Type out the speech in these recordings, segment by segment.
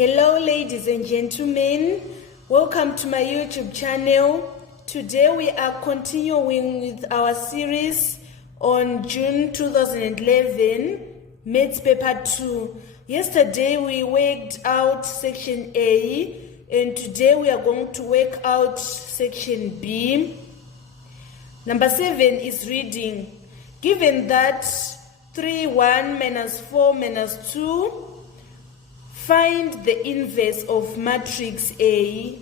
Hello ladies and gentlemen, welcome to my YouTube channel. Today we are continuing with our series on June 2011 Maths Paper 2. Yesterday we worked out section A and today we are going to work out section B. Number 7 is reading. Given that 3, 1 minus 4 minus 2, find the inverse of matrix A.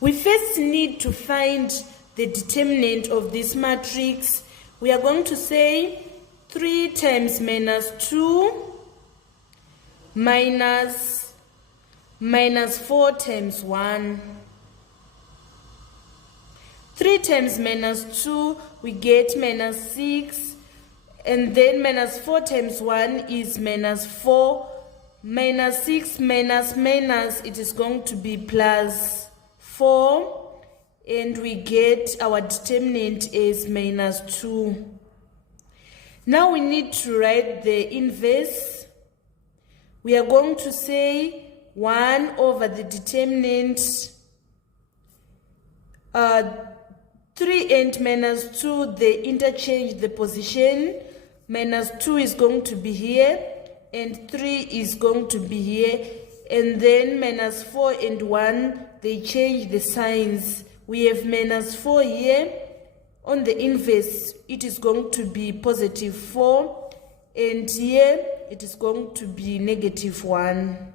We first need to find the determinant of this matrix. We are going to say 3 times minus 2 minus 4 times 1. 3 times minus 2, we get minus 6. And then minus 4 times 1 is minus 4. Minus 6 minus, it is going to be plus 4. And we get our determinant is minus 2. Now we need to write the inverse. We are going to say 1 over the determinant. 3 and minus 2, they interchange the position. Minus 2 is going to be here. And 3 is going to be here, and then minus 4 and 1, they change the signs. We have minus 4 here. On the inverse, it is going to be positive 4, and here it is going to be negative 1.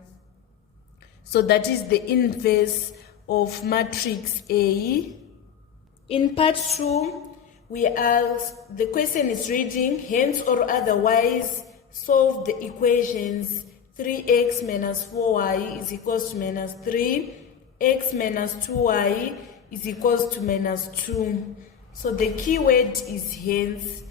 So that is the inverse of matrix A. In part 2, the question is reading, hence or otherwise, solve the equations 3x minus 4y is equals to minus 3, x minus 2y is equals to minus 2. So the key word is hence.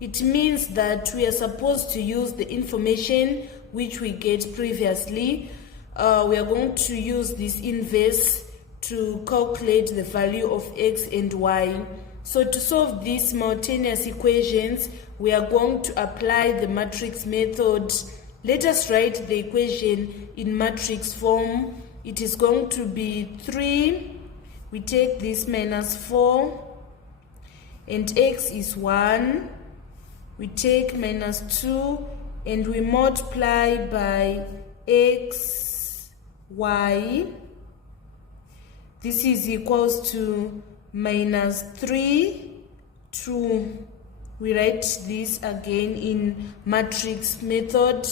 It means that we are supposed to use the information which we get previously. We are going to use this inverse to calculate the value of x and y. So to solve these simultaneous equations, we are going to apply the matrix method. Let us write the equation in matrix form. It is going to be 3. We take this minus 4. And x is 1. We take minus 2. And we multiply by x, y. This is equals to minus 3, 2. We write this again in matrix method.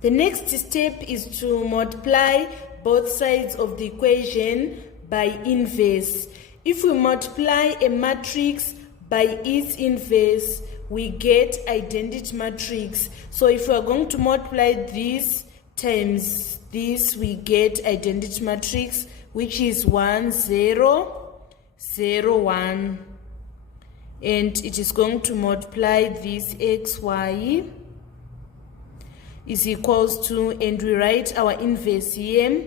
The next step is to multiply both sides of the equation by inverse. If we multiply a matrix by its inverse, we get identity matrix. So if we are going to multiply this times this, we get identity matrix, which is 1, 0, 0, 1. And it is going to multiply this xy is equals to, and we write our inverse here.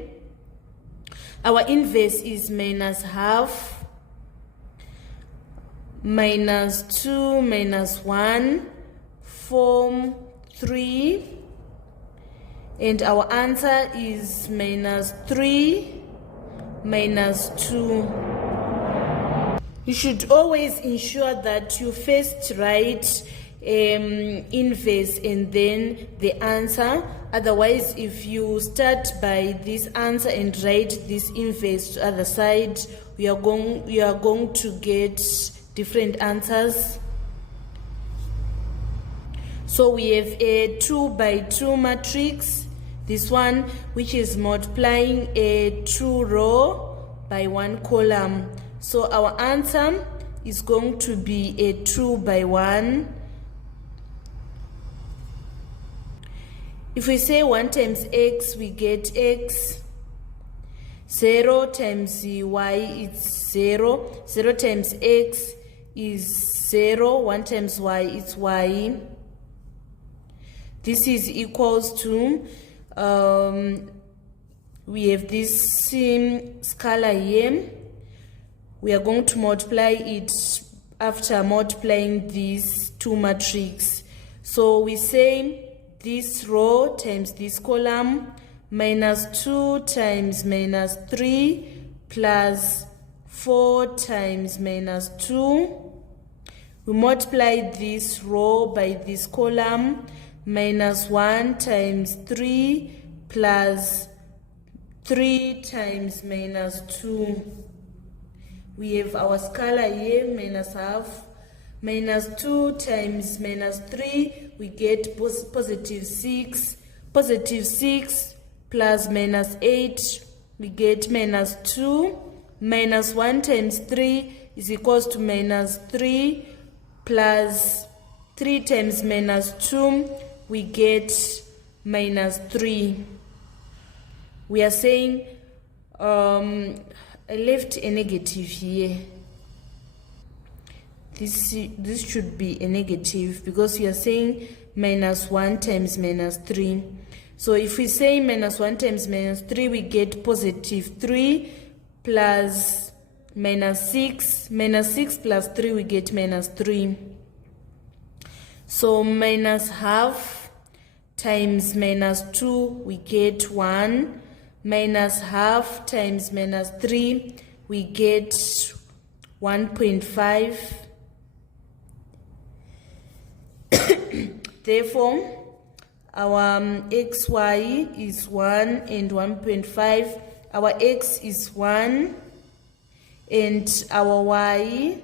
Our inverse is minus half, minus 2, minus 1, form 3. And our answer is minus 3, minus 2. You should always ensure that you first write inverse and then the answer. Otherwise, if you start by this answer and write this inverse to the other side, you are going to get different answers. So we have a 2 by 2 matrix. This one, which is multiplying a 2 row by 1 column. So our answer is going to be a 2 by 1. If we say 1 times x, we get x. 0 times y is 0. 0 times x is 0. 1 times y is y. This is equals to, we have this scalar here. We are going to multiply it after multiplying these two matrices. So we say this row times this column, minus 2 times minus 3 plus 4 times minus 2. We multiply this row by this column, minus 1 times 3 plus 3 times minus 2. We have our scalar here, minus half. Minus 2 times minus 3, we get positive 6. Positive 6 plus minus 8, we get minus 2. Minus 1 times 3 is equals to minus 3 plus 3 times minus 2, we get minus 3. We are saying I left a negative here. This should be a negative because we are saying minus 1 times minus 3. So if we say minus 1 times minus 3, we get positive 3 plus minus 6. Minus 6 plus 3, we get minus 3. So minus half times minus 2, we get 1. Minus half times minus 3, we get 1.5. Therefore, our xy is 1 and 1.5. Our x is 1 and our y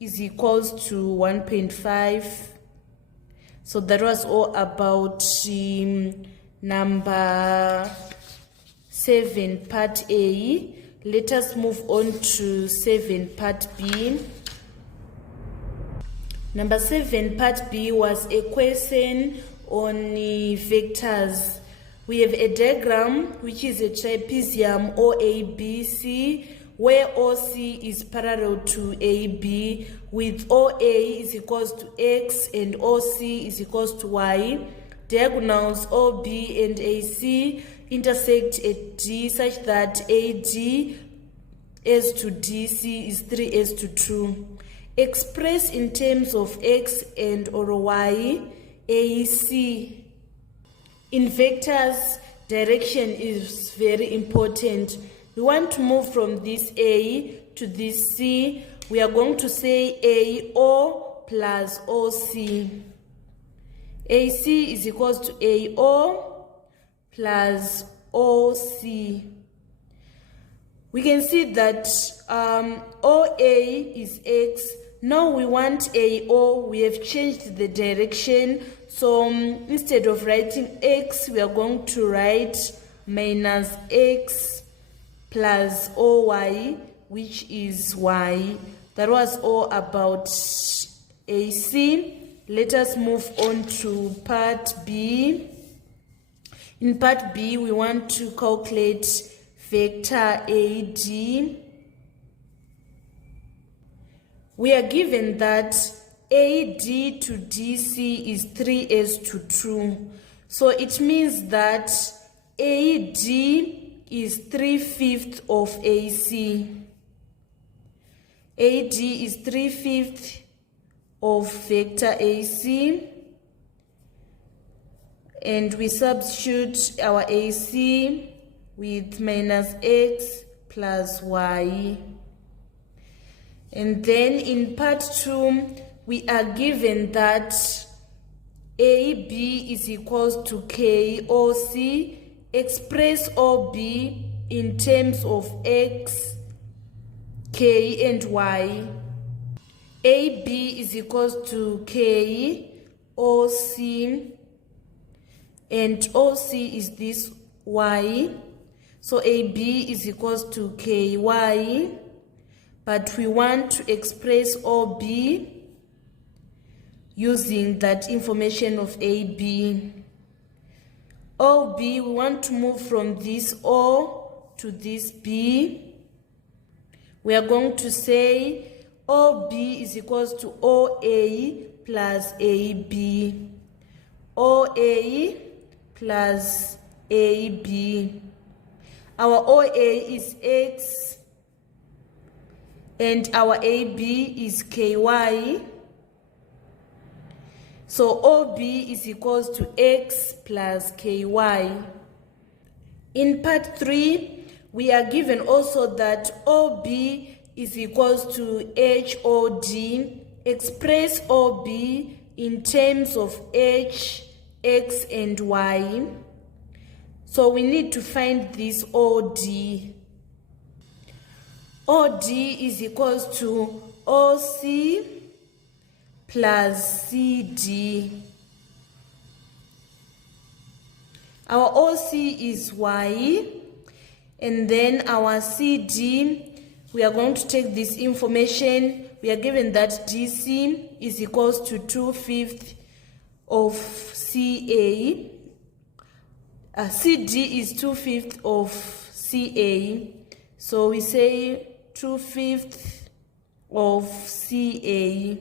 is equals to 1.5. So that was all about number 7 part A. Let us move on to 7 part B. Number 7 part B was a question on vectors. We have a diagram which is a trapezium OABC, where OC is parallel to AB, with OA is equals to X and OC is equals to Y. Diagonals OB and AC intersect at D such that AD as to DC is 3 to 2. Express in terms of X and or Y, AC. In vectors, direction is very important. We want to move from this A to this C. We are going to say AO plus OC. AC is equals to AO plus OC. We can see that OA is X. Now we want AO. We have changed the direction. So instead of writing X, we are going to write minus X plus OY, which is Y. That was all about AC. Let us move on to part B. In part B, we want to calculate vector AD. We are given that AD to DC is 3 to 2. So it means that AD is 3/5 of AC. AD is 3/5 of vector AC. And we substitute our AC with minus X plus Y. And then in part 2, we are given that AB is equals to KOC. Express OB in terms of X, K, and Y. AB is equals to KOC, and OC is this Y. So AB is equals to KY. But we want to express OB using that information of AB. OB, we want to move from this O to this B. We are going to say OB is equals to OA plus AB. OA plus AB. Our OA is X and our AB is KY. So OB is equals to X plus KY. In part 3, we are given also that OB is equals to HOD. Express OB in terms of H, X, and Y. So we need to find this OD. OD is equals to OC plus CD. Our OC is Y, and then our CD, we are going to take this information. We are given that DC is equals to 2/5 of CA. CD is 2/5 of CA. So we say 2/5 of CA.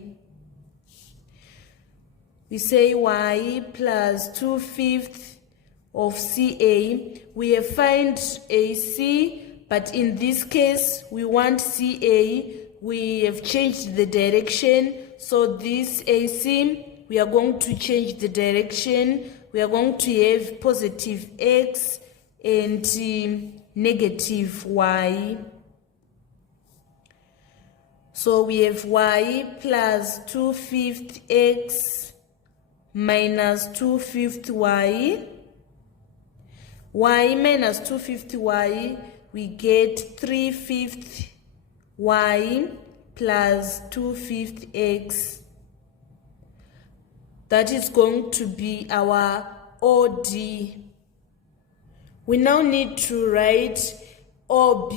We say Y plus 2/5 of CA. We have found AC, but in this case we want CA. We have changed the direction, so this AC, we are going to change the direction. We are going to have positive X and negative Y. So we have Y plus 2/5 X minus 2/5 Y. Y minus 2/5 Y, we get 3/5 Y plus 2/5 X. That is going to be our OD. We now need to write OB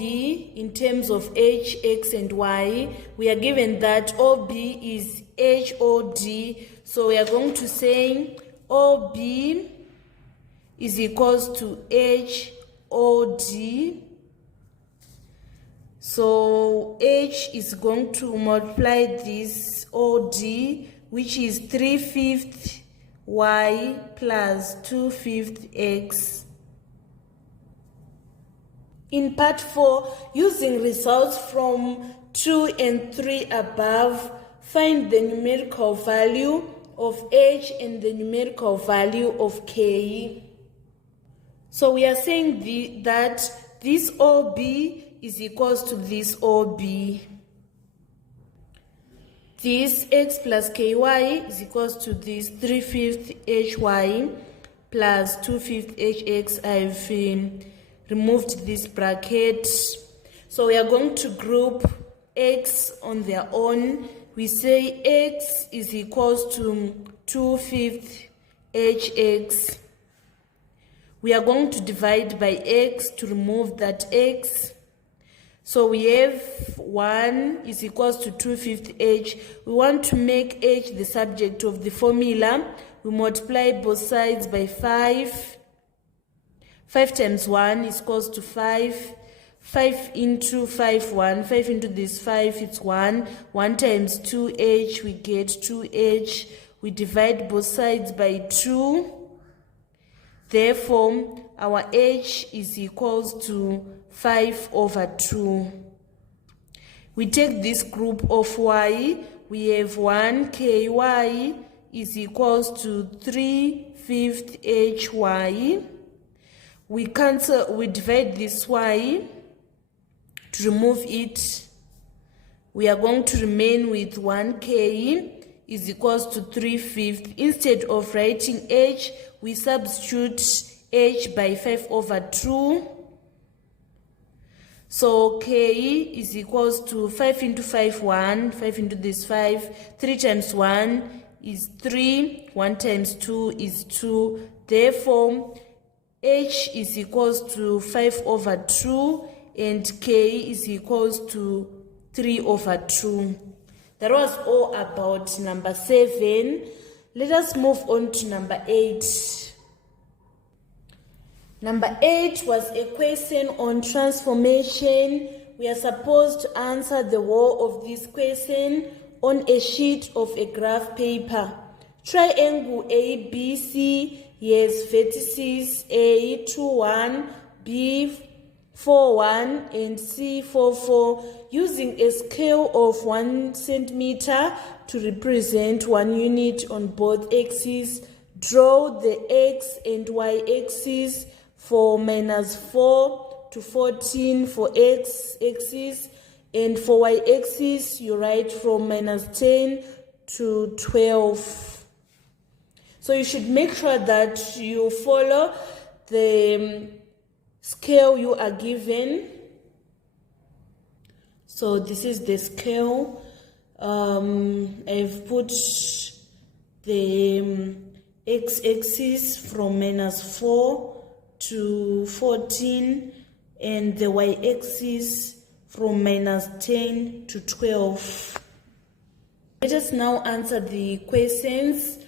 in terms of H, X, and Y. We are given that OB is HOD, so we are going to say OB is equals to HOD. So H is going to multiply this OD, which is 3/5 Y plus 2/5 X. In part 4, using results from 2 and 3 above, find the numerical value of H and the numerical value of K. So we are saying that this OB is equals to this OB. This X plus KY is equals to this 3/5 HY plus 2/5 HX. I've removed this bracket. So we are going to group X on their own. We say X is equals to 2/5 HX. We are going to divide by X to remove that X. So we have 1 is equals to 2/5 H. We want to make H the subject of the formula. We multiply both sides by 5. 5 times 1 is equals to 5. 5 into 5, 1. 5 into this 5, it's 1. 1 times 2H, we get 2H. We divide both sides by 2. Therefore, our H is equals to 5/2. We take this group of Y. We have 1 KY is equals to 3/5 HY. We divide this Y to remove it. We are going to remain with 1K is equals to 3/5. Instead of writing H, we substitute H by 5/2. So K is equals to 5 into 5, 1. 5 into this 5. 3 times 1 is 3. 1 times 2 is 2. Therefore, H is equals to 5/2 and K is equals to 3/2. That was all about number 7. Let us move on to number 8. Number 8 was a question on transformation. We are supposed to answer the whole of this question on a sheet of a graph paper. Triangle ABC has vertices A 2, 1, B 4.1 and C 4.4 using a scale of 1 centimeter to represent 1 unit on both axes. Draw the x and y axis for -4 to 14 for x axis, and for y axis you write from -10 to 12. So you should make sure that you follow the scale you are given. So this is the scale. I've put the x-axis from -4 to 14 and the y-axis from -10 to 12. Let us now answer the questions.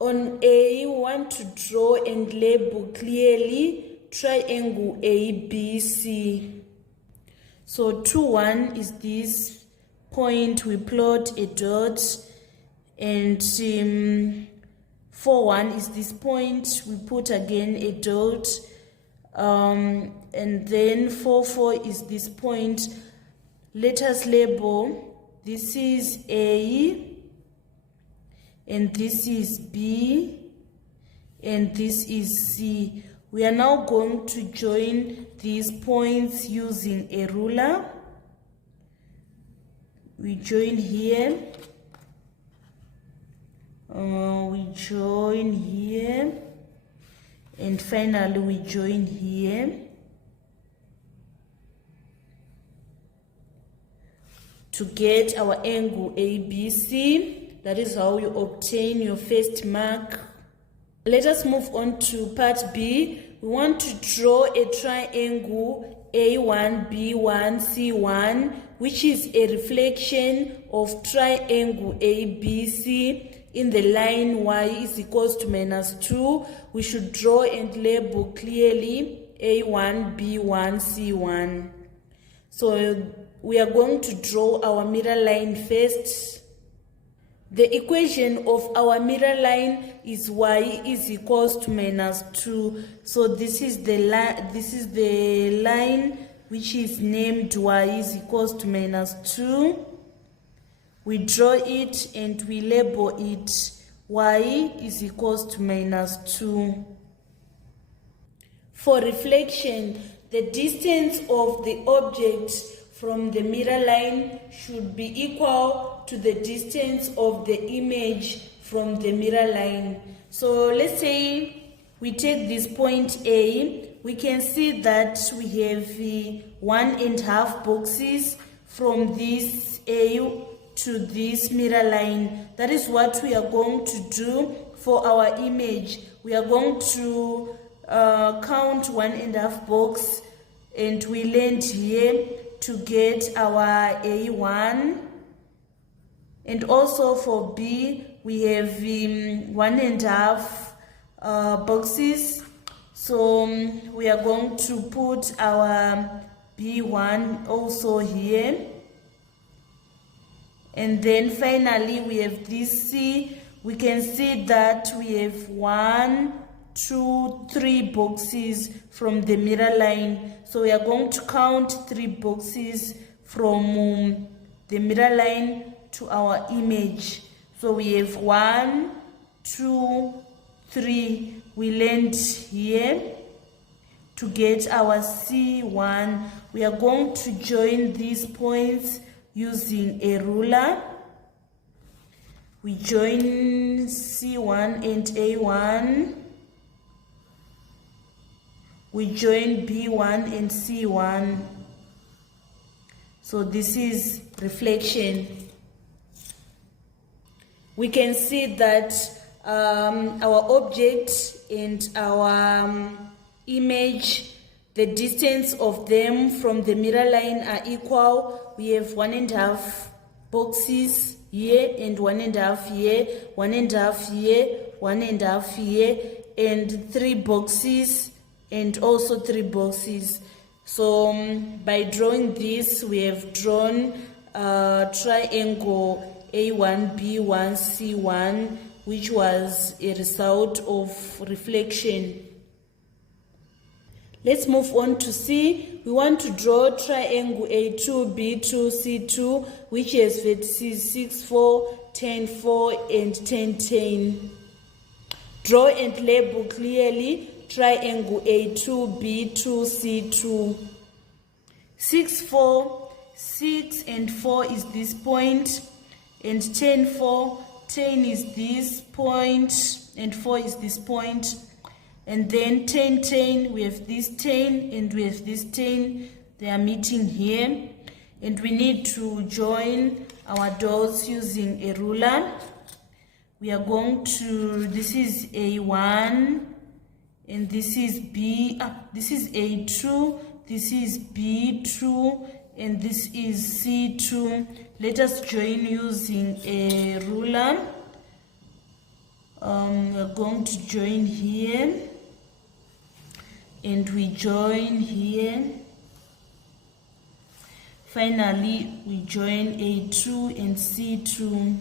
On A, we want to draw and label clearly triangle ABC. So 2.1 is this point, we plot a dot, and 4.1 is this point, we put again a dot, and then 4.4 is this point. Let us label. This is A, and this is B, and this is C. We are now going to join these points using a ruler. We join here, we join here, and finally we join here. To get our angle ABC. That is how you obtain your first mark. Let us move on to part B. We want to draw a triangle A1, B1, C1, which is a reflection of triangle ABC in the line y is equals to -2. We should draw and label clearly A1, B1, C1. So we are going to draw our mirror line first. The equation of our mirror line is y is equals to -2. So this is the line which is named y is equals to -2. We draw it and we label it y is equals to -2. For reflection, the distance of the object from the mirror line should be equal to the distance of the image from the mirror line. So let's say we take this point A. We can see that we have 1.5 boxes from this A to this mirror line. That is what we are going to do for our image. We are going to count 1.5 box, and we land here to get our A1. And also for B, we have 1.5 boxes. So we are going to put our B1 also here. And then finally we have this C. We can see that we have 1, 2, 3 boxes from the mirror line. So we are going to count 3 boxes from the mirror line to our image. So we have 1, 2, 3. We land here to get our C1. We are going to join these points using a ruler. We join C1 and A1. We join B1 and C1. So this is reflection. We can see that our object and our image, the distance of them from the mirror line are equal. We have 1.5 boxes here and 1.5 here, 1.5 here, 1.5 here, and 3 boxes and also 3 boxes. So by drawing this, we have drawn triangle A1, B1, C1, which was a result of reflection. Let's move on to C. We want to draw triangle A2, B2, C2, which has vertices 6, 4, 10, 4, and 10, 10. Draw and label clearly triangle A2, B2, C2. 6, 4, 6 and 4 is this point, and 10, 4, 10 is this point, and 4 is this point. And then 10, 10, we have this 10 and we have this 10. They are meeting here. And we need to join our dots using a ruler. We are going to, this is A1, and this is B, this is A2, this is B2, and this is C2. Let us join using a ruler. We're going to join here. And we join here. Finally, we join A2 and C2.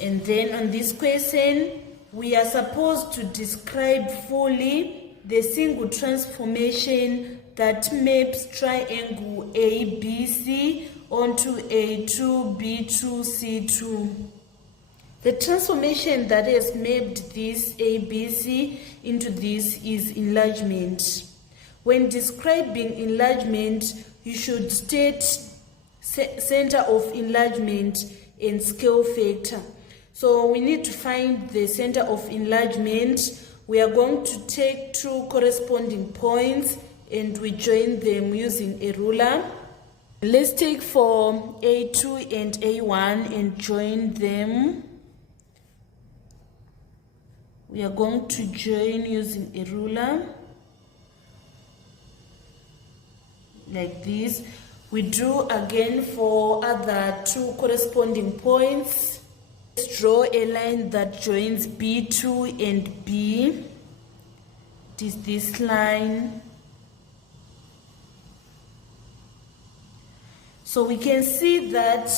And then on this question, we are supposed to describe fully the single transformation that maps triangle ABC onto A2, B2, C2. The transformation that has mapped this ABC into this is enlargement. When describing enlargement, you should state center of enlargement and scale factor. So we need to find the center of enlargement. We are going to take two corresponding points and we join them using a ruler. Let's take for A2 and A1 and join them. We are going to join using a ruler like this. We do again for other two corresponding points. Let's draw a line that joins B2 and B. It is this line. So we can see that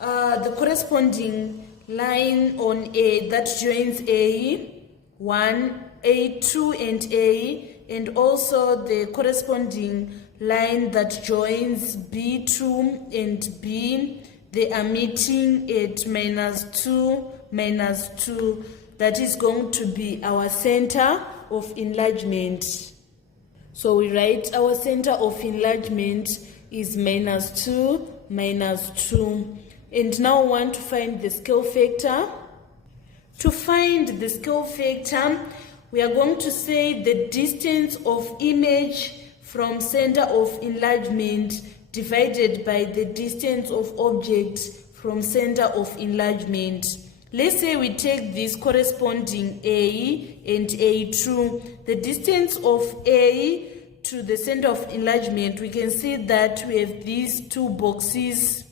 the corresponding line on A that joins A1, A2 and A, and also the corresponding line that joins B2 and B, they are meeting at -2, -2. That is going to be our center of enlargement. So we write our center of enlargement is -2, -2. And now we want to find the scale factor. To find the scale factor, we are going to say the distance of image from center of enlargement divided by the distance of object from center of enlargement. Let's say we take this corresponding A and A2. The distance of A to the center of enlargement, we can see that we have these two boxes.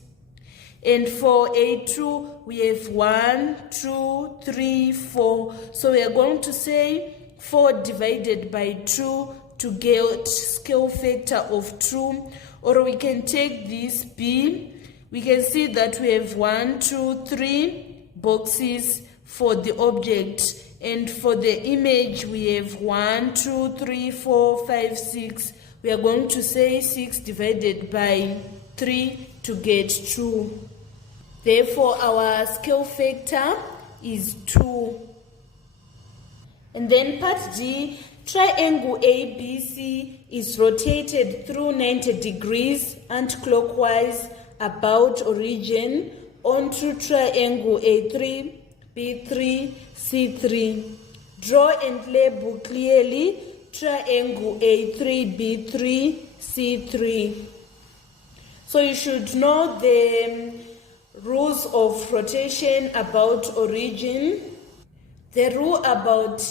And for A2, we have 1, 2, 3, 4. So we are going to say 4 divided by 2 to get scale factor of 2. Or we can take this B. We can see that we have 1, 2, 3 boxes for the object. And for the image, we have 1, 2, 3, 4, 5, 6. We are going to say 6 divided by 3 to get 2. Therefore, our scale factor is 2. And then part D, triangle ABC is rotated through 90 degrees anti-clockwise about origin onto triangle A3, B3, C3. Draw and label clearly triangle A3, B3, C3. So you should know the rules of rotation about origin. The rule about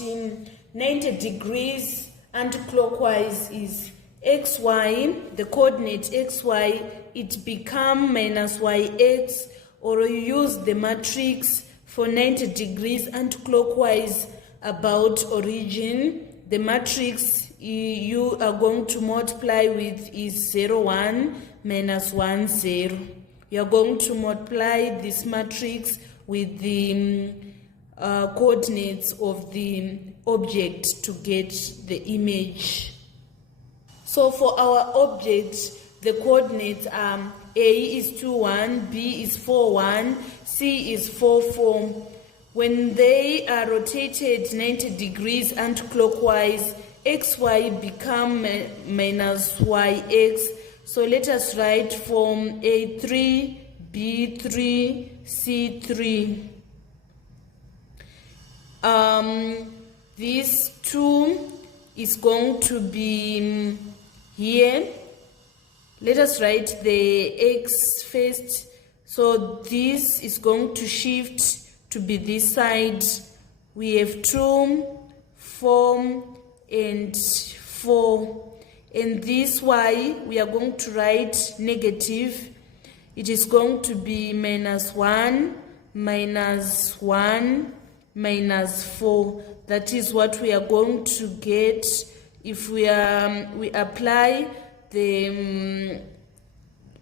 90 degrees anti-clockwise is xy, the coordinate xy, it become -yx, or you use the matrix for 90 degrees anti-clockwise about origin. The matrix you are going to multiply with is 0, 1, -1, 0. You are going to multiply this matrix with the coordinates of the object to get the image. So for our object, the coordinates are A is 2, 1, B is 4, 1, C is 4, 4. When they are rotated 90 degrees anti-clockwise, xy become minus yx. So let us write from A3, B3, C3. This 2 is going to be here. Let us write the x first. So this is going to shift to be this side. We have 2, 4, and 4. And this y, we are going to write negative. It is going to be minus 1, minus 1, minus 4. That is what we are going to get if we apply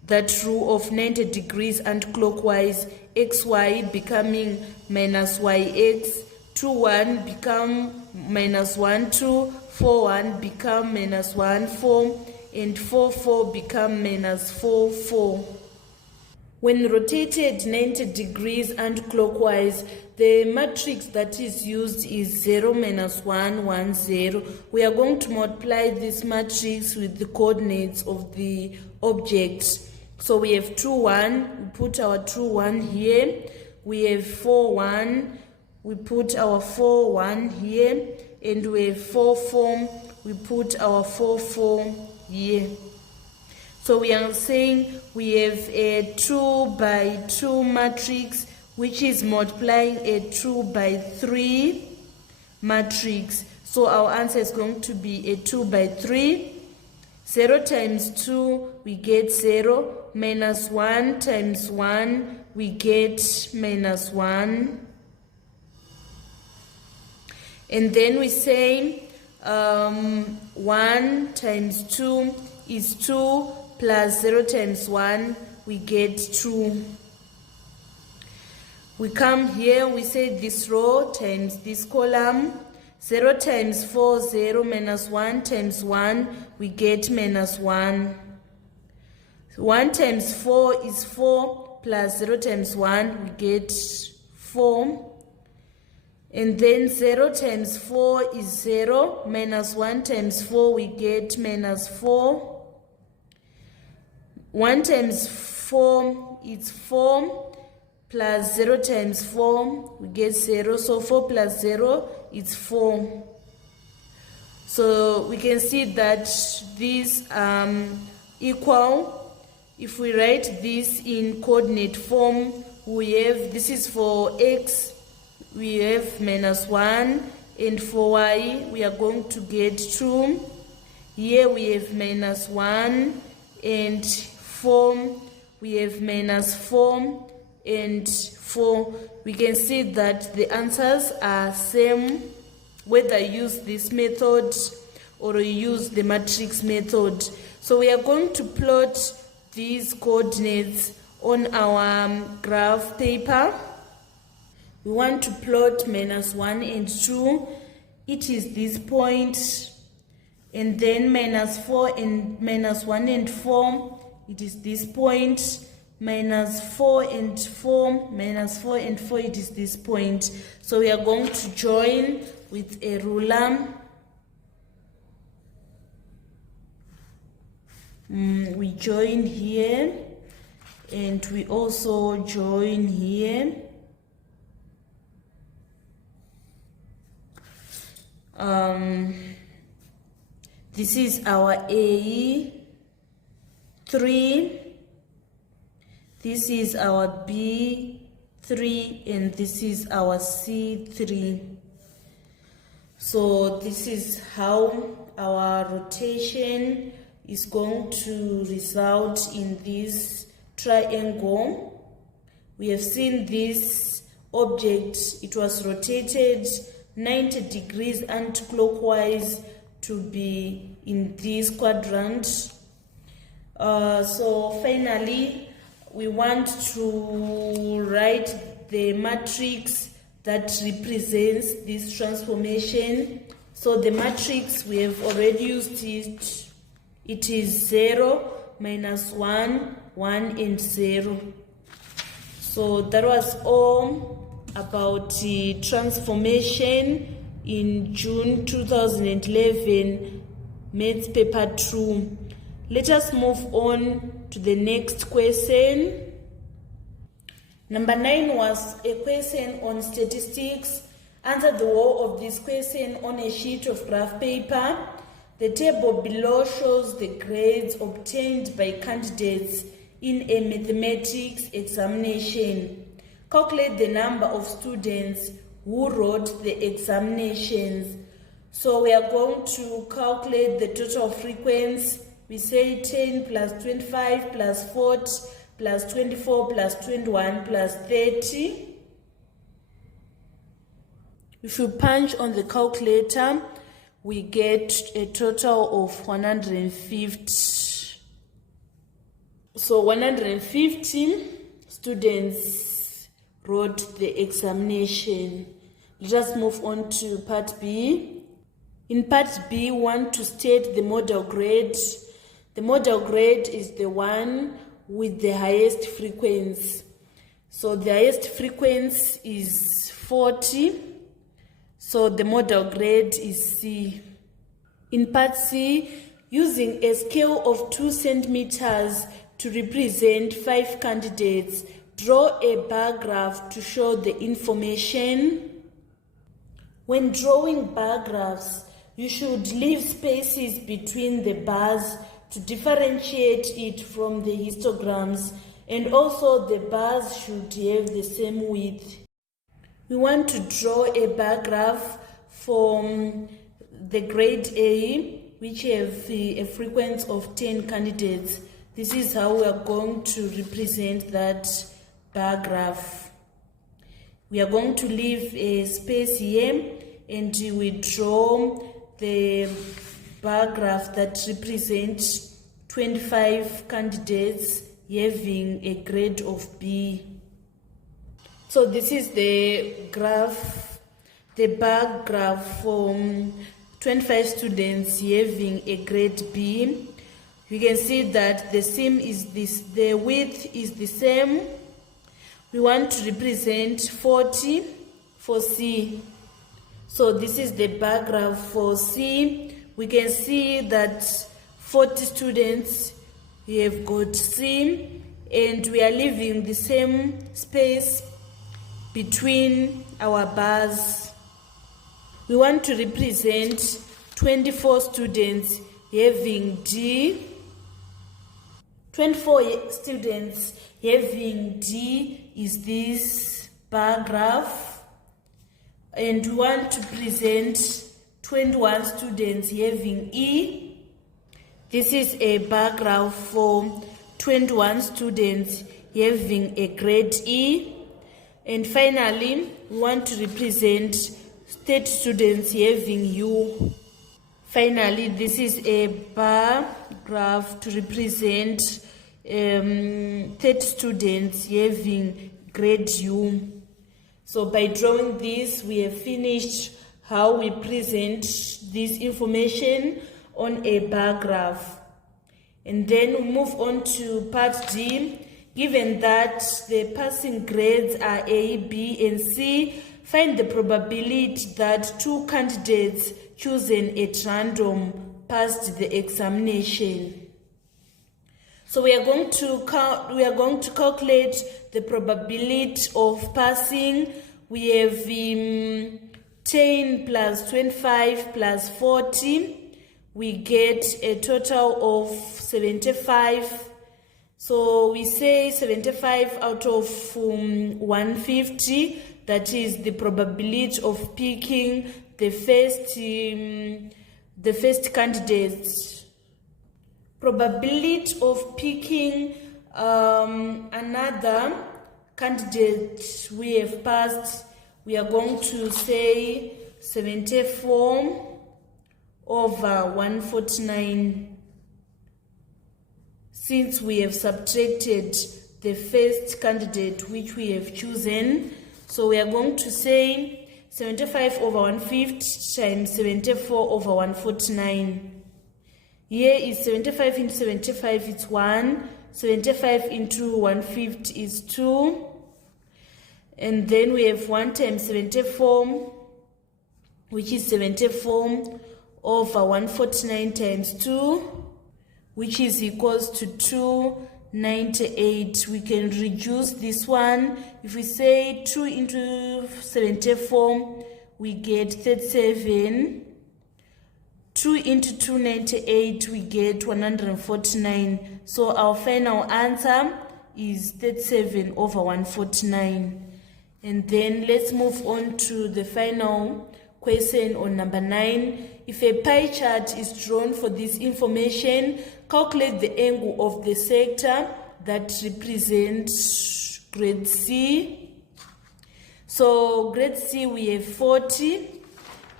that rule of 90 degrees and clockwise. Xy becoming minus yx, 2, 1 become minus 1, 2, 4, 1 become minus 1, 4, and 4, 4 become minus 4, 4. When rotated 90 degrees and clockwise, the matrix that is used is 0, minus 1, 1, 0. We are going to multiply this matrix with the coordinates of the object. So we have 2, 1, we put our 2, 1 here. We have 4, 1, we put our 4, 1 here. And we have 4, 4, we put our 4, 4 here. So we are saying we have a 2 by 2 matrix, which is multiplying a 2 by 3 matrix. So our answer is going to be a 2 by 3. 0 times 2, we get 0. Minus 1 times 1, we get minus 1. And then we say 1 times 2 is 2. Plus 0 times 1, we get 2. We come here, we say this row times this column. 0 times 4, 0, minus 1 times 1, we get minus 1. 1 times 4 is 4, plus 0 times 1, we get 4. And then 0 times 4 is 0, minus 1 times 4, we get minus 4. 1 times 4 is 4, plus 0 times 4, we get 0. So 4 plus 0 is 4. So we can see that these equal. If we write this in coordinate form, we have, this is for x, we have minus 1, and for y, we are going to get 2. Here we have minus 1, and 4, we have minus 4 and 4. We can see that the answers are same whether you use this method or you use the matrix method. So we are going to plot these coordinates on our graph paper. We want to plot minus 1 and 2. It is this point, and then minus 4 and minus 1 and 4. It is this point, minus 4 and 4, minus 4 and 4, it is this point. So we are going to join with a ruler. We join here, and we also join here. This is our A3, this is our B3, and this is our C3. So this is how our rotation is going to result in this triangle. We have seen this object, it was rotated 90 degrees anti-clockwise to be in this quadrant. So finally, we want to write the matrix that represents this transformation. So the matrix, we have already used it. It is 0, -1, 1, and 0. So that was all about the transformation in June 2011, Maths Paper 2. Let us move on to the next question. Number 9 was a question on statistics. Answer the whole of this question on a sheet of graph paper. The table below shows the grades obtained by candidates in a mathematics examination. Calculate the number of students who wrote the examinations. So we are going to calculate the total frequency. We say 10 plus 25 plus 40 plus 24 plus 21 plus 30. If you punch on the calculator, we get a total of 150. So 150 students wrote the examination. Let us move on to part B. In part B, we want to state the model grade. The model grade is the one with the highest frequency. So the highest frequency is 40. So the model grade is C. In part C, using a scale of 2 centimeters to represent 5 candidates, draw a bar graph to show the information. When drawing bar graphs, you should leave spaces between the bars to differentiate it from the histograms, and also the bars should have the same width. We want to draw a bar graph from the grade A, which have a frequency of 10 candidates. This is how we are going to represent that bar graph. We are going to leave a space here, and we draw the bar graph that represents 25 candidates having a grade of B. So this is the graph, the bar graph from 25 students having a grade B. You can see that the seam is this, the width is the same. We want to represent 40 for C. So this is the bar graph for C. We can see that 40 students have got C, and we are leaving the same space between our bars. We want to represent 24 students having D. 24 students having D is this bar graph, and we want to present 21 students having E. This is a bar graph for 21 students having a grade E. And finally, we want to represent 30 students having U. Finally, this is a bar graph to represent 30 students having grade U. So by drawing this, we have finished how we present this information on a bar graph. And then we move on to part D. Given that the passing grades are A, B, and C, find the probability that 2 candidates chosen at random passed the examination. So we are going to calculate the probability of passing. We have 10 plus 25 plus 40. We get a total of 75. So we say 75 out of 150. That is the probability of picking the first candidate. Probability of picking another candidate we have passed, we are going to say 74 over 149. Since we have subtracted the first candidate which we have chosen, So we are going to say 75 over 1/5 times 74 over 149. Here is 75 into 75, it's 1. 75 into 1/5 is 2. And then we have 1 times 74, which is 74 over 149 times 2, which is equals to 298. We can reduce this one. If we say 2 into 74, we get 37. 2 into 298, we get 149. So our final answer is 37 over 149. And then let's move on to the final question on number 9. If a pie chart is drawn for this information, calculate the angle of the sector that represents grade C. So grade C we have 40,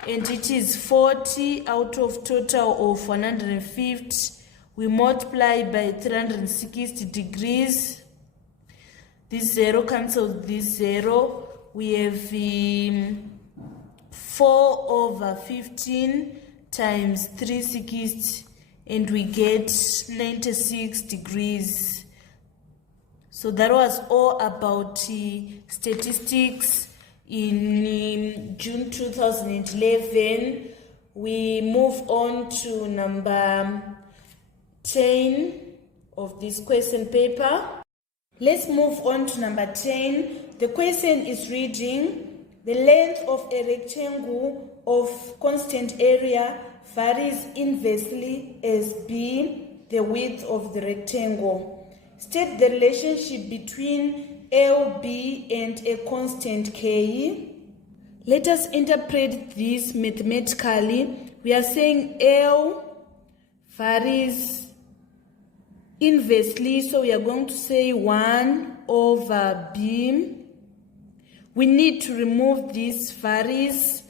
and it is 40 out of total of 150. We multiply by 360 degrees. This 0 cancels this 0. We have 4 over 15 times 360, and we get 96 degrees. So that was all about statistics in June 2011. We move on to number 10 of this question paper. Let's move on to number 10. The question is reading, the length of a rectangle of constant area varies inversely as b, the width of the rectangle. State the relationship between LB and a constant K. Let us interpret this mathematically. We are saying L varies inversely, so we are going to say 1 over b. We need to remove this varies.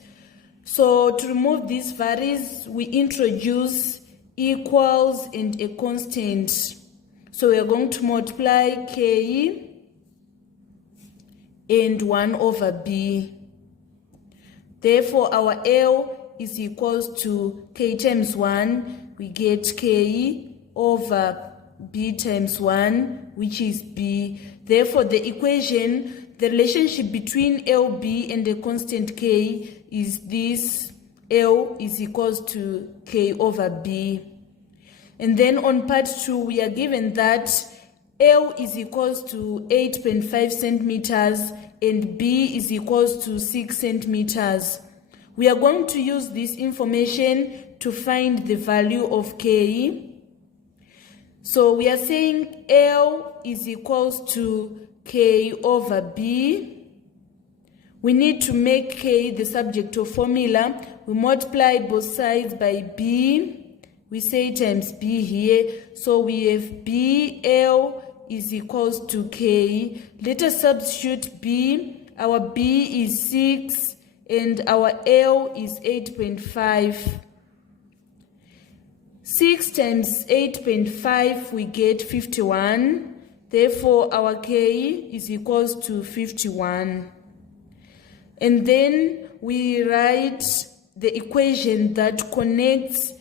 So to remove this varies, we introduce equals and a constant. So we are going to multiply K and 1 over b. Therefore, our L is equals to K times 1. We get K over b times 1, which is b. Therefore, the equation, the relationship between LB and the constant K is this: L is equals to K over b. And then on part 2, we are given that L is equals to 8.5 centimeters and B is equals to 6 centimeters. We are going to use this information to find the value of K. So we are saying L is equals to K over B. We need to make K the subject of formula. We multiply both sides by B. We say times B here. So we have BL is equals to K. Let us substitute B. Our B is 6 and our L is 8.5. 6 times 8.5, we get 51. Therefore, our K is equals to 51. And then we write the equation that connects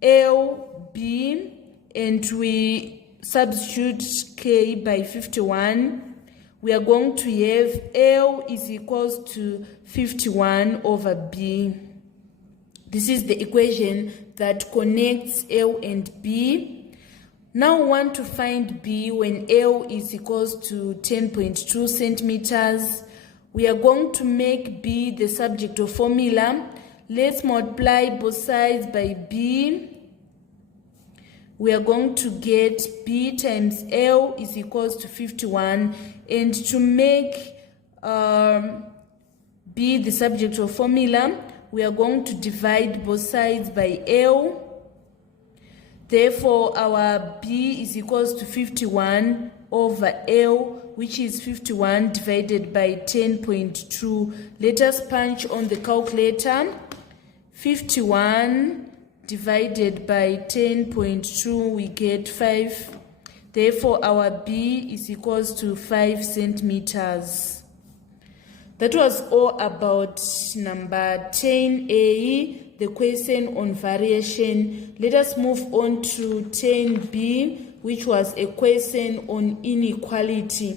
LB, and we substitute K by 51. We are going to have L is equals to 51 over B. This is the equation that connects L and B. Now we want to find B when L is equals to 10.2 centimeters. We are going to make B the subject of formula. Let's multiply both sides by B. We are going to get B times L is equals to 51. And to make B the subject of formula, we are going to divide both sides by L. Therefore, our B is equals to 51 over L, which is 51 divided by 10.2. Let us punch on the calculator. 51 divided by 10.2, we get 5. Therefore, our B is equals to 5 centimeters. That was all about number 10A, the question on variation. Let us move on to 10B, which was a question on inequality.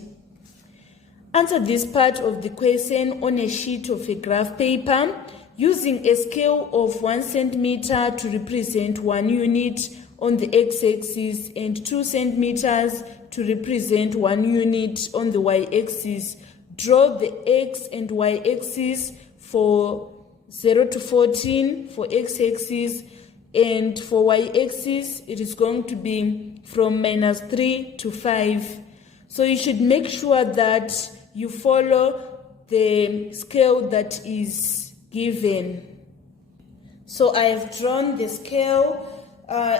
Answer this part of the question on a sheet of a graph paper using a scale of 1 centimeter to represent 1 unit on the x-axis and 2 centimeters to represent 1 unit on the y-axis. Draw the x and y-axis for 0 to 14 for x-axis, and for y-axis it is going to be from -3 to 5. So you should make sure that you follow the scale that is given. So I have drawn the scale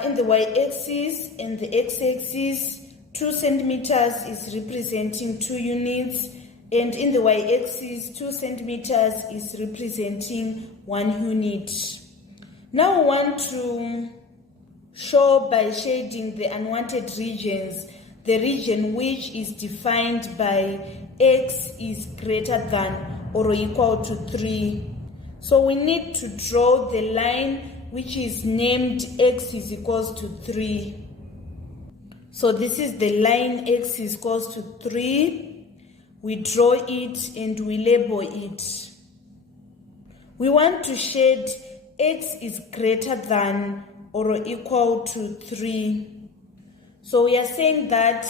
in the y-axis and the x-axis. 2 centimeters is representing 2 units, and in the y-axis 2 centimeters is representing 1 unit. Now we want to show by shading the unwanted regions, the region which is defined by x is greater than or equal to 3. So we need to draw the line which is named x is equals to 3. So this is the line x is equals to 3. We draw it and we label it. We want to shade x is greater than or equal to 3. So we are saying that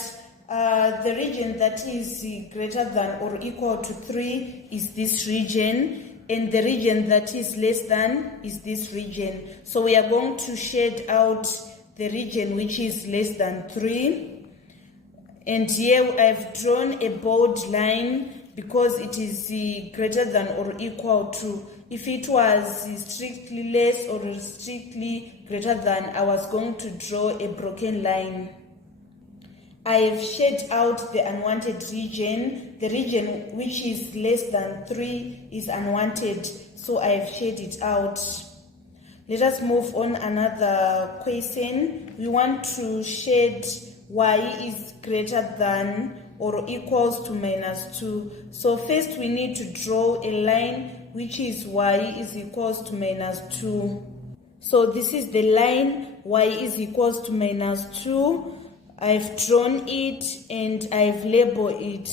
the region that is greater than or equal to 3 is this region, and the region that is less than is this region. So we are going to shade out the region which is less than 3. And here I've drawn a bold line because it is greater than or equal to. If it was strictly less or strictly greater than, I was going to draw a broken line. I have shaded out the unwanted region. The region which is less than 3 is unwanted, so I have shaded it out. Let us move on another question. We want to shade y is greater than or equals to -2. So first we need to draw a line which is y is equals to -2. So this is the line y is equals to -2. I've drawn it and I've labeled it.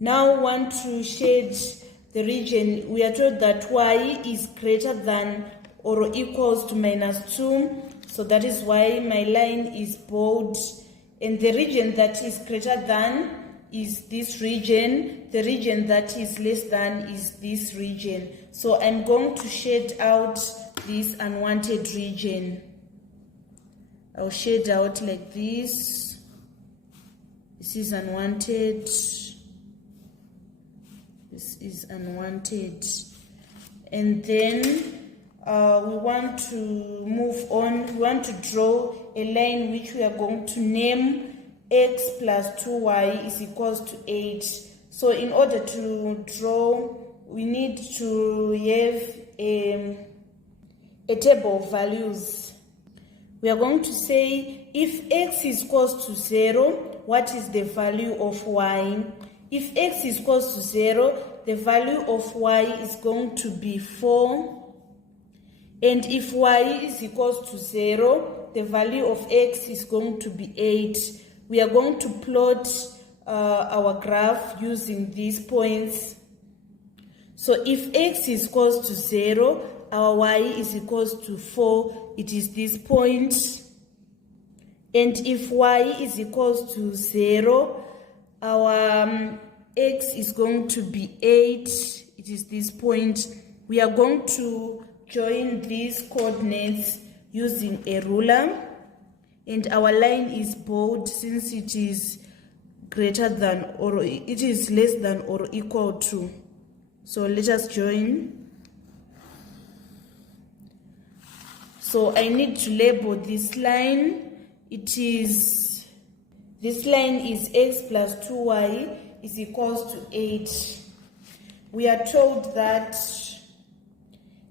Now I want to shade the region. We are told that y is greater than or equals to -2. So that is why my line is bold. And the region that is greater than is this region. The region that is less than is this region. So I'm going to shade out this unwanted region. I'll shade out like this. This is unwanted. This is unwanted. And then we want to move on. We want to draw a line which we are going to name x plus 2y is equals to 8. So in order to draw, we need to have a table of values. We are going to say if x is equals to 0, what is the value of y? If x is equals to 0, the value of y is going to be 4. And if y is equals to 0, the value of x is going to be 8. We are going to plot our graph using these points. So if x is equals to 0, our y is equals to 4. It is this point. And if y is equals to 0, our x is going to be 8. It is this point. We are going to join these coordinates using a ruler, and our line is bold since it is greater than or it is less than or equal to. So let us join. So I need to label this line. This line is x plus 2y is equals to 8. We are told that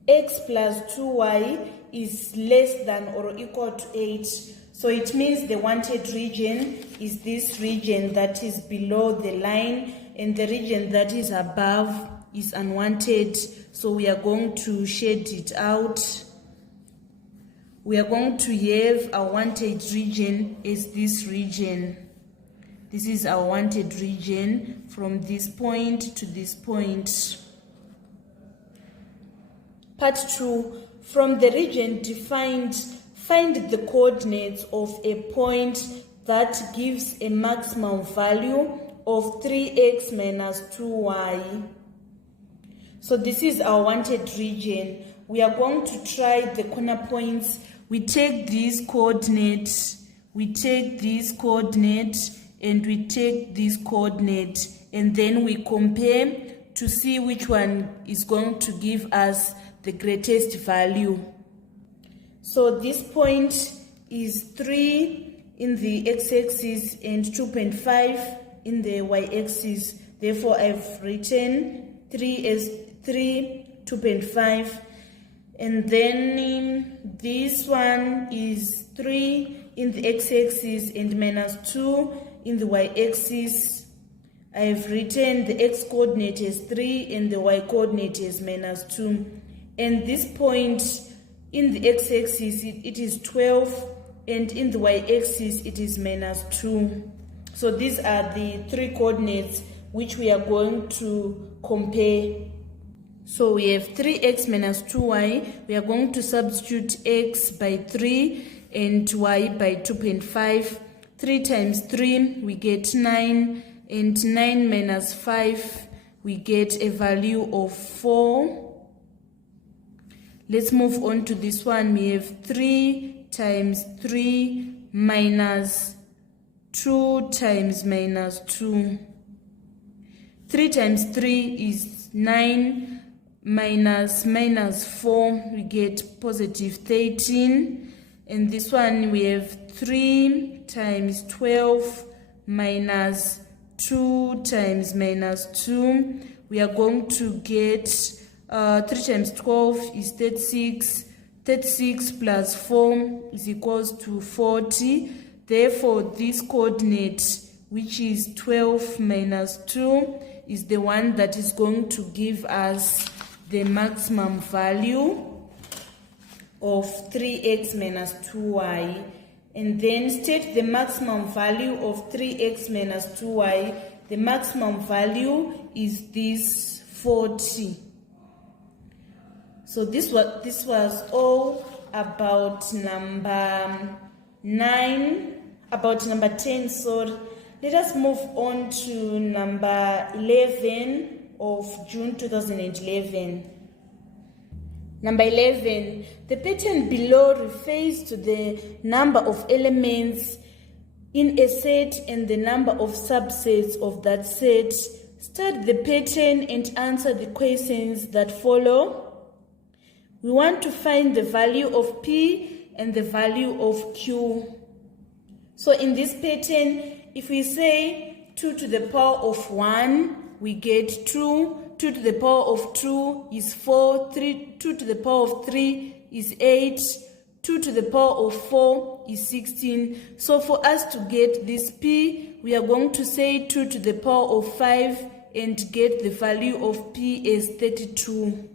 x plus 2y is less than or equal to 8. So it means the wanted region is this region that is below the line, and the region that is above is unwanted, so we are going to shade it out. We are going to have our wanted region as this region. This is our wanted region from this point to this point. Part 2. From the region defined, find the coordinates of a point that gives a maximum value of 3x minus 2y. So this is our wanted region. We are going to try the corner points. We take these coordinates, we take these coordinates, and we take these coordinates, and then we compare to see which one is going to give us the greatest value. So this point is 3 in the x-axis and 2.5 in the y-axis. Therefore, I've written 3 as 3, 2.5. And then this one is 3 in the x-axis and minus 2 in the y-axis. I've written the x-coordinate as 3 and the y-coordinate as minus 2. And this point in the x-axis, it is 12, and in the y-axis, it is minus 2. So these are the 3 coordinates which we are going to compare. So we have 3x minus 2y. We are going to substitute x by 3 and y by 2.5. 3 times 3, we get 9. And 9 minus 5, we get a value of 4. Let's move on to this one. We have 3 times 3 minus 2 times minus 2. 3 times 3 is 9 minus 4, we get positive 13. And this one we have 3 times 12 minus 2 times minus 2. We are going to get 3 times 12 is 36. 36 plus 4 is equals to 40. Therefore, this coordinate, which is 12 minus 2, is the one that is going to give us the maximum value of 3x minus 2y. And then state the maximum value of 3x minus 2y. The maximum value is this 40. So this was all about number 10. So let us move on to number 11 of June 2011. Number 11, the pattern below refers to the number of elements in a set and the number of subsets of that set. Study the pattern and answer the questions that follow. We want to find the value of P and the value of Q. So in this pattern, if we say 2 to the power of 1, we get 2. 2 to the power of 2 is 4. 2 to the power of 3 is 8. 2 to the power of 4 is 16. So for us to get this P, we are going to say 2 to the power of 5 and get the value of P as 32.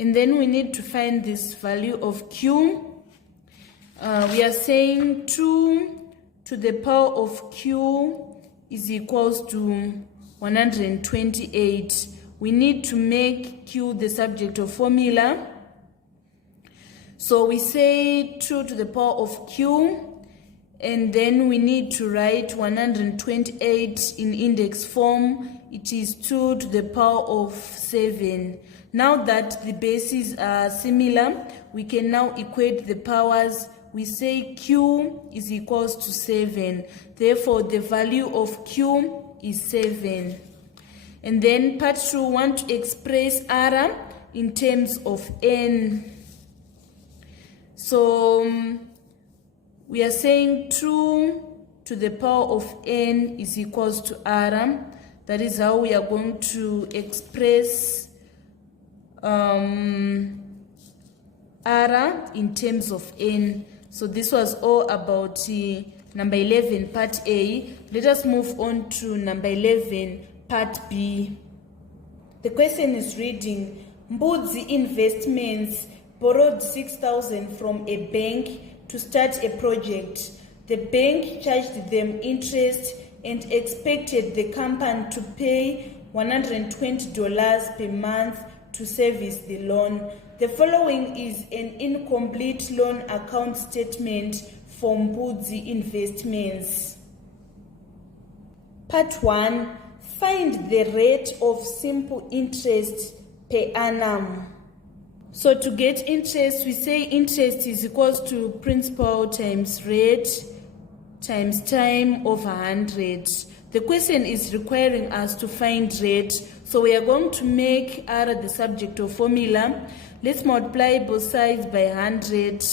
And then we need to find this value of Q. We are saying 2 to the power of Q is equals to 128. We need to make Q the subject of formula. So we say 2 to the power of Q, and then we need to write 128 in index form. It is 2 to the power of 7. Now that the bases are similar, we can now equate the powers. We say Q is equals to 7. Therefore, the value of Q is 7. And then part 2, we want to express R in terms of N. So we are saying 2 to the power of N is equals to R. That is how we are going to express R in terms of N. So this was all about number 11, part A. Let us move on to number 11, part B. The question is reading, Mbudzi Investments borrowed 6,000 from a bank to start a project. The bank charged them interest and expected the company to pay $120 per month to service the loan. The following is an incomplete loan account statement for Mbudzi Investments. Part 1. Find the rate of simple interest per annum. So to get interest, we say interest is equals to principal times rate times time over 100. The question is requiring us to find rate. So we are going to make R the subject of formula. Let's multiply both sides by 100.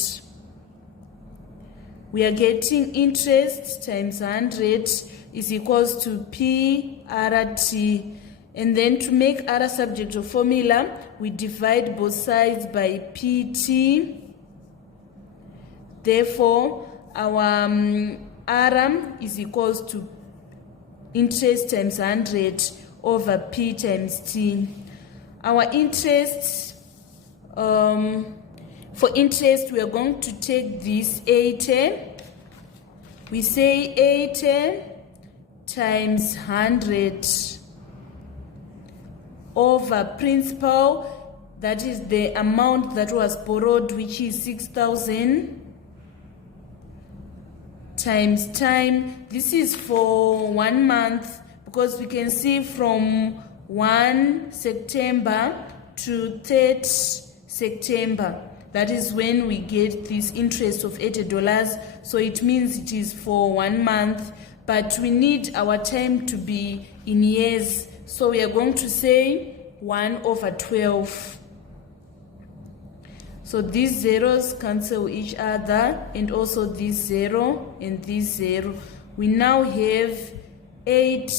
We are getting interest times 100 is equals to PRT. And then to make R subject of formula, we divide both sides by PT. Therefore, our R is equals to interest times 100 over P times T. Our interest, for interest, we are going to take this 80. We say 80 times 100 over principal, that is the amount that was borrowed, which is 6,000, times time. This is for 1 month, because we can see from 1 September to 3rd September. That is when we get this interest of $80. So it means it is for 1 month, but we need our time to be in years. So we are going to say 1 over 12. So these zeros cancel each other, and also this 0 and this 0. We now have 8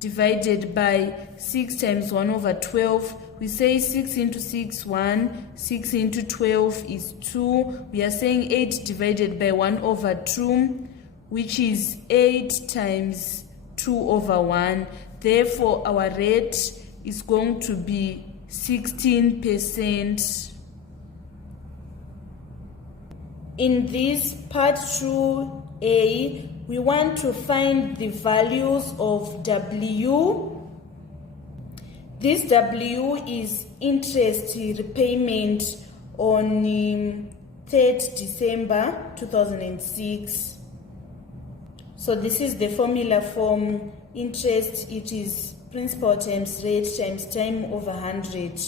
divided by 6 times 1 over 12. We say 6 into 6, 1. 6 into 12 is 2. We are saying 8 divided by 1 over 2, which is 8 times 2 over 1. Therefore, our rate is going to be 16%. In this part 2a, we want to find the values of W. This W is interest repayment on 3rd December 2006. So this is the formula from interest. It is principal times rate times time over 100.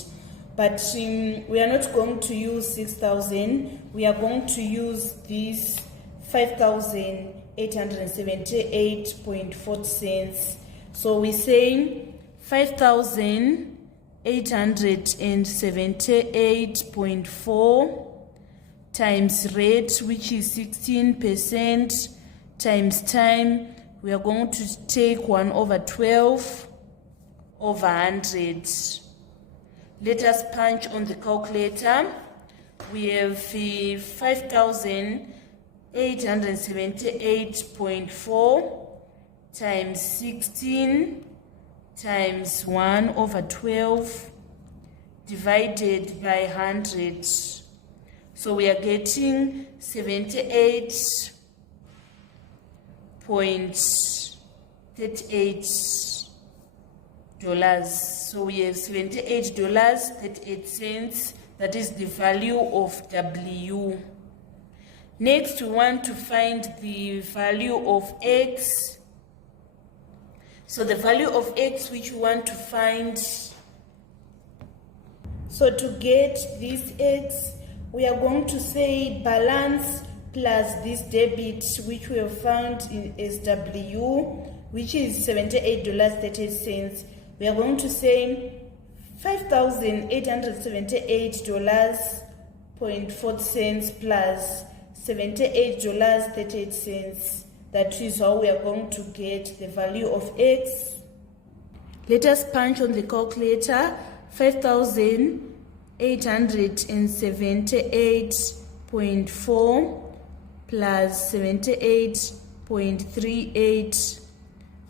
But we are not going to use 6,000. We are going to use this 5,878.40 cents. So we say 5,878.4 times rate, which is 16%, times time. We are going to take 1 over 12 over 100. Let us punch on the calculator. We have 5,878.4 times 16 times 1 over 12 divided by 100. So we are getting $78.38. So we have $78.38. That is the value of W. Next, we want to find the value of X. So the value of X which we want to find. So to get this X, we are going to say balance plus this debit, which we have found in SW, which is $78.38. We are going to say $5,878.40 plus $78.38. That is how we are going to get the value of X. Let us punch on the calculator. 5,878.4 plus 78.38.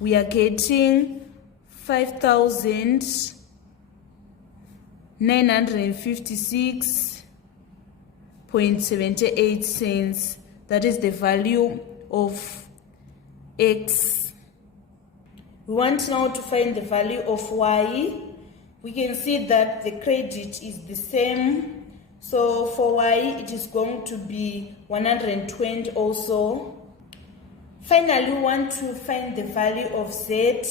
We are getting 5,956.78 cents. That is the value of X. We want now to find the value of Y. We can see that the credit is the same. So for Y, it is going to be 120 also. Finally, we want to find the value of Z.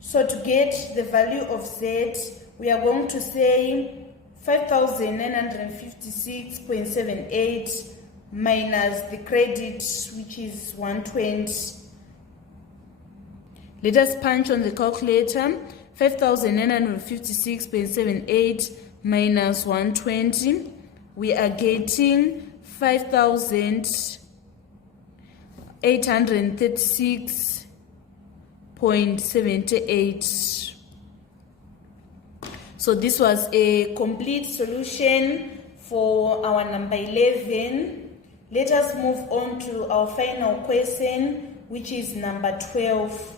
So to get the value of Z, we are going to say 5,956.78 minus the credit, which is 120. Let us punch on the calculator. 5,956.78 minus 120. We are getting 5,836.78. So this was a complete solution for our number 11. Let us move on to our final question, which is number 12.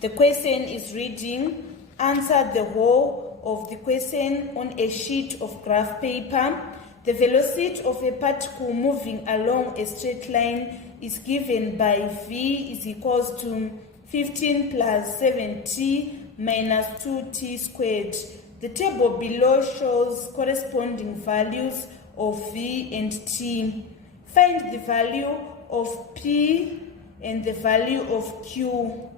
The question is reading, answer the whole of the question on a sheet of graph paper. The velocity of a particle moving along a straight line is given by V is equals to 15 plus 7t minus 2t squared. The table below shows corresponding values of V and T. Find the value of P and the value of Q.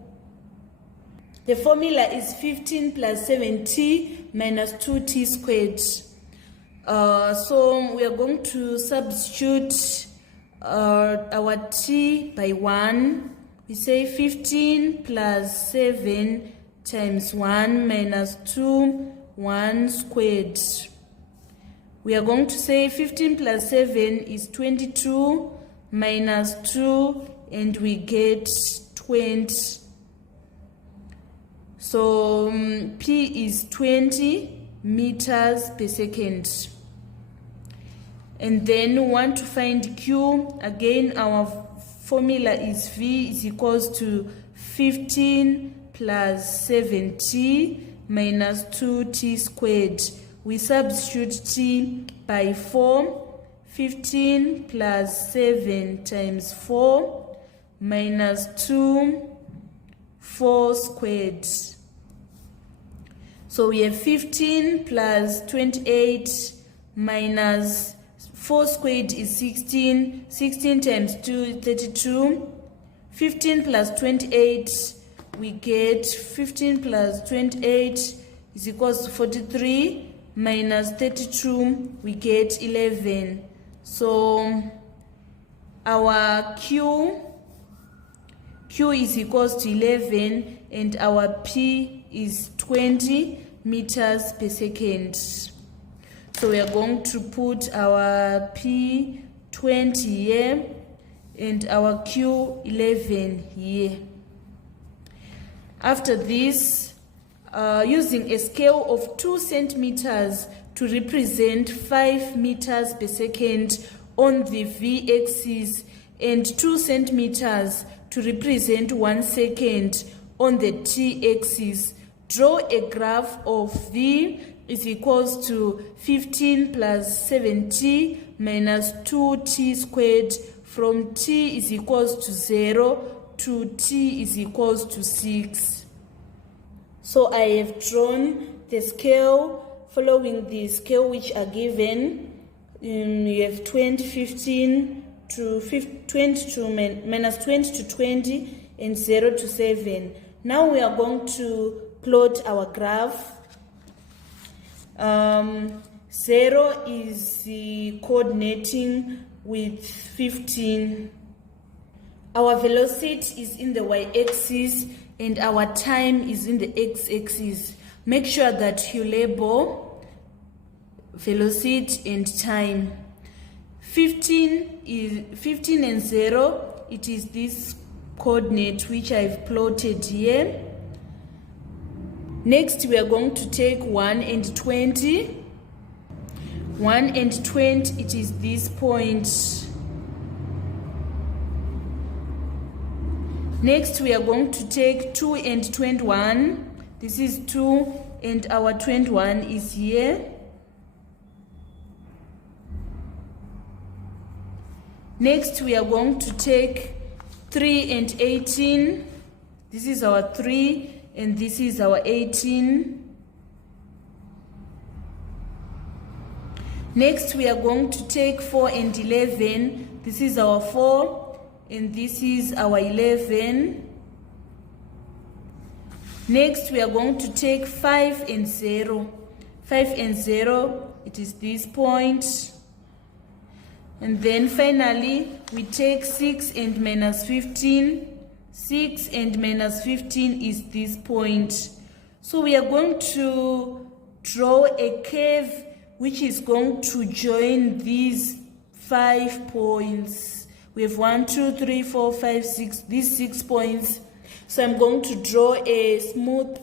The formula is 15 plus 7t minus 2t squared. So we are going to substitute our t by 1. We say 15 plus 7 times 1 minus 2, 1 squared. We are going to say 15 plus 7 is 22 minus 2, and we get 20. So P is 20 meters per second. And then we want to find Q. Again, our formula is V is equals to 15 plus 7t minus 2t squared. We substitute t by 4. 15 plus 7 times 4 minus 2, 4 squared. So we have 15 plus 28 minus 4 squared is 16. 16 times 2 is 32. 15 plus 28, we get 15 plus 28 is equals to 43 minus 32, we get 11. So our Q is equals to 11 and our P is 20 meters per second. So we are going to put our P 20 here and our Q 11 here. After this, using a scale of 2 centimeters to represent 5 meters per second on the v-axis and 2 centimeters to represent 1 second on the t-axis, draw a graph of v is equals to 15 plus 7t minus 2t squared from t is equals to 0 to t is equals to 6. So I have drawn the scale following the scale which are given. You have 20, 15 to 20 to minus 20 to 20 and 0 to 7. Now we are going to plot our graph. 0 is coordinating with 15. Our velocity is in the y-axis and our time is in the x-axis. Make sure that you label velocity and time. 15 and 0, it is this coordinate which I've plotted here. Next, we are going to take 1 and 20. 1 and 20, it is this point. Next, we are going to take 2 and 21. This is 2 and our 21 is here. Next, we are going to take 3 and 18. This is our 3 and this is our 18. Next, we are going to take 4 and 11. This is our 4 and this is our 11. Next, we are going to take 5 and 0. 5 and 0, it is this point. And then finally, we take 6 and minus 15. 6 and minus 15 is this point. So we are going to draw a curve which is going to join these 5 points. We have 1, 2, 3, 4, 5, 6, these 6 points. So I'm going to draw a smooth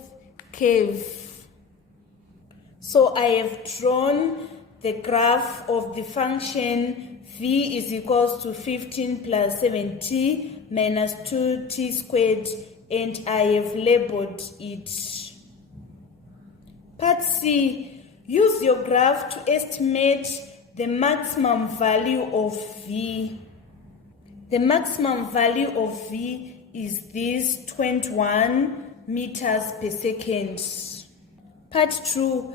curve. So I have drawn the graph of the function v is equals to 15 plus 7t minus 2t squared, and I have labeled it. Part C. Use your graph to estimate the maximum value of v. The maximum value of v is this 21 meters per second. Part 2.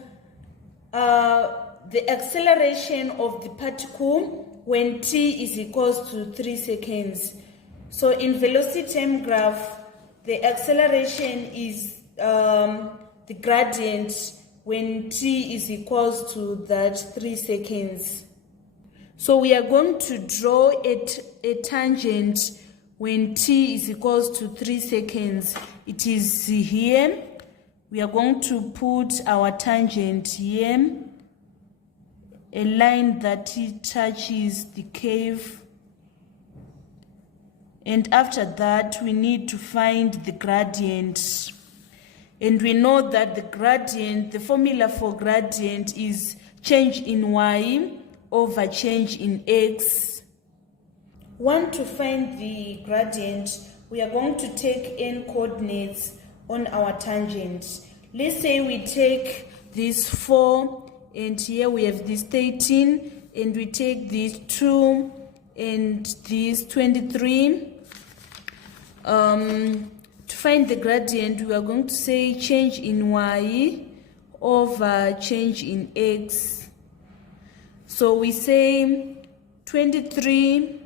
The acceleration of the particle when t is equals to 3 seconds. So in velocity time graph, the acceleration is the gradient when t is equals to that 3 seconds. So we are going to draw a tangent when t is equals to 3 seconds. It is here. We are going to put our tangent here, a line that it touches the curve. And after that, we need to find the gradient. And we know that the gradient, the formula for gradient is change in y over change in x. Want to find the gradient, we are going to take n coordinates on our tangent. Let's say we take this 4, and here we have this 13, and we take this 2 and this 23. To find the gradient, we are going to say change in y over change in x. So we say 23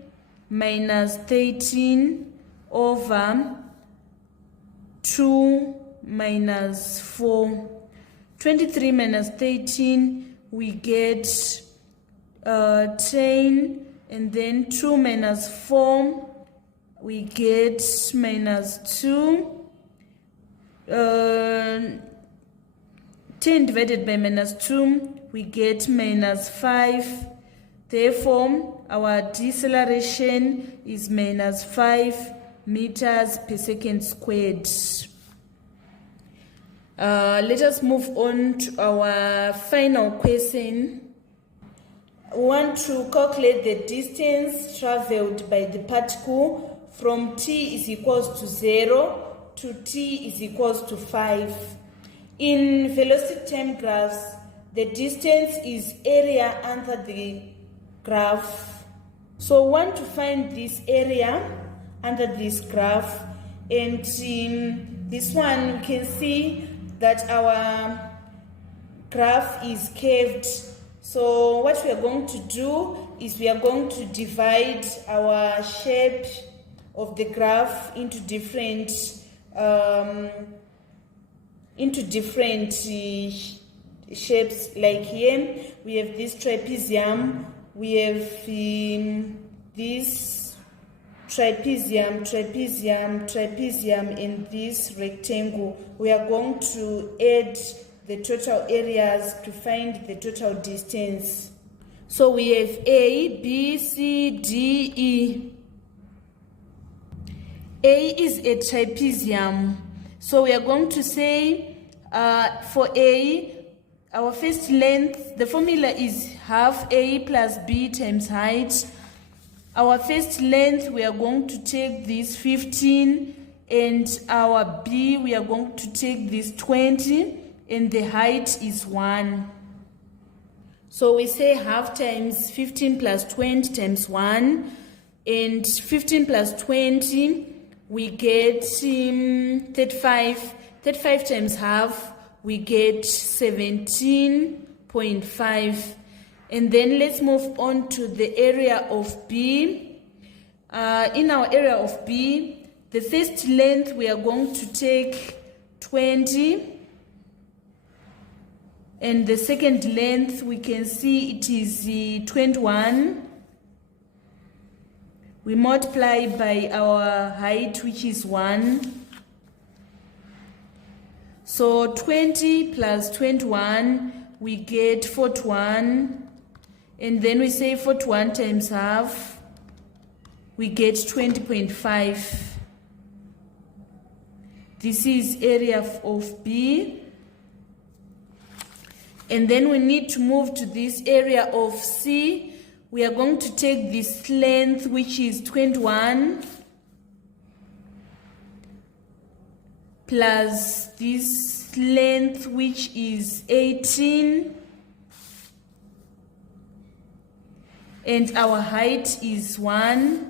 minus 13 over 2 minus 4. 23 minus 13, we get 10, and then 2 minus 4, we get minus 2. 10 divided by minus 2, we get minus 5. Therefore, our deceleration is minus 5 meters per second squared. Let us move on to our final question. We want to calculate the distance traveled by the particle from t is equals to 0 to t is equals to 5. In velocity time graphs, the distance is area under the graph. So we want to find this area under this graph, and in this one we can see that our graph is curved. So what we are going to do is we are going to divide our shape of the graph into different shapes. Like here we have this trapezium, we have this trapezium, in this rectangle. We are going to add the total areas to find the total distance. So we have A, B, C, D, E. A is a trapezium. So we are going to say for A, our first length, the formula is half A plus B times height. Our first length, we are going to take this 15 and our B, we are going to take this 20, and the height is 1. So we say half times 15 plus 20 times 1, and 15 plus 20, we get 35. 35 times half, we get 17.5. And then let's move on to the area of B. In our area of B, the first length, we are going to take 20. And the second length, we can see it is 21. We multiply by our height, which is 1. So 20 plus 21, we get 41. And then we say 41 times half, we get 20.5. This is area of B. And then we need to move to this area of C. We are going to take this length, which is 21, plus this length, which is 18. And our height is 1.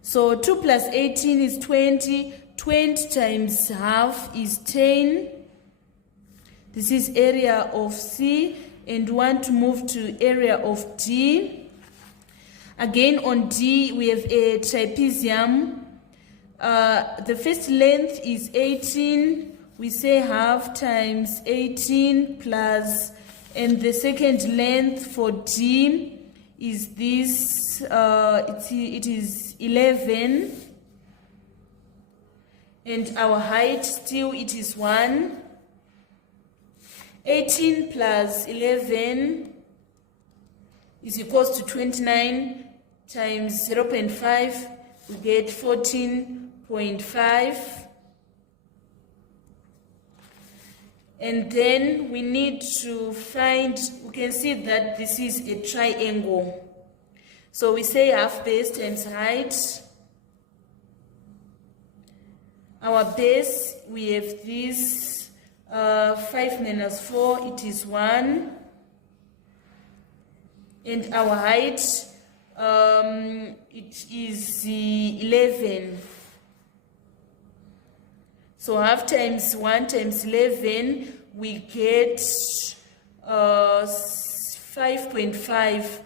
So 2 plus 18 is 20. 20 times half is 10. This is area of C. And we want to move to area of D. Again, on D, we have a trapezium. The first length is 18. We say half times 18 plus, and the second length for D is this, it is 11. And our height still, it is 1. 18 plus 11 is equals to 29 times 0.5, we get 14.5. And then we need to find, we can see that this is a triangle. So we say half base times height. Our base, we have this 5 minus 4, it is 1. And our height, it is 11. So half times 1 times 11, we get 5.5.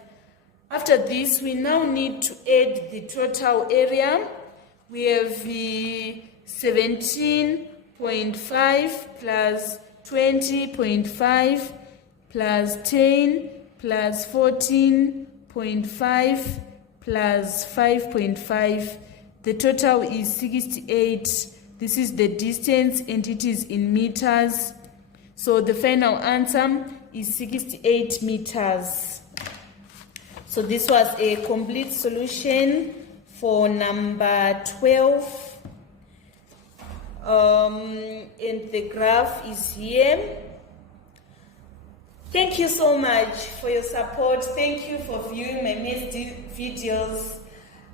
After this, we now need to add the total area. We have 17.5 plus 20.5 plus 10 plus 14.5 plus 5.5. The total is 68. This is the distance and it is in meters. So the final answer is 68 meters. So this was a complete solution for number 12. And the graph is here. Thank you so much for your support. Thank you for viewing my next videos.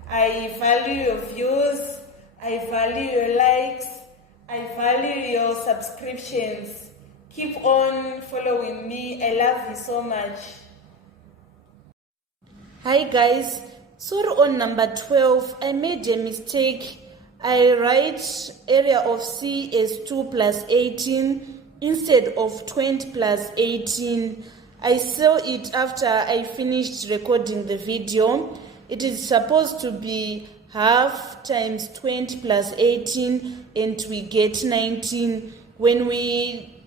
I value your views. I value your likes. I value your subscriptions. Keep on following me. I love you so much. Hi guys. Sorry, on number 12, I made a mistake. I write area of C as 2 plus 18 instead of 20 plus 18. I saw it after I finished recording the video. It is supposed to be half times 20 plus 18 and we get 19. When we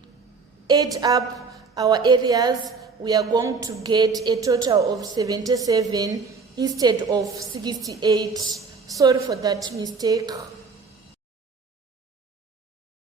add up our areas, we are going to get a total of 77 instead of 68. Sorry for that mistake.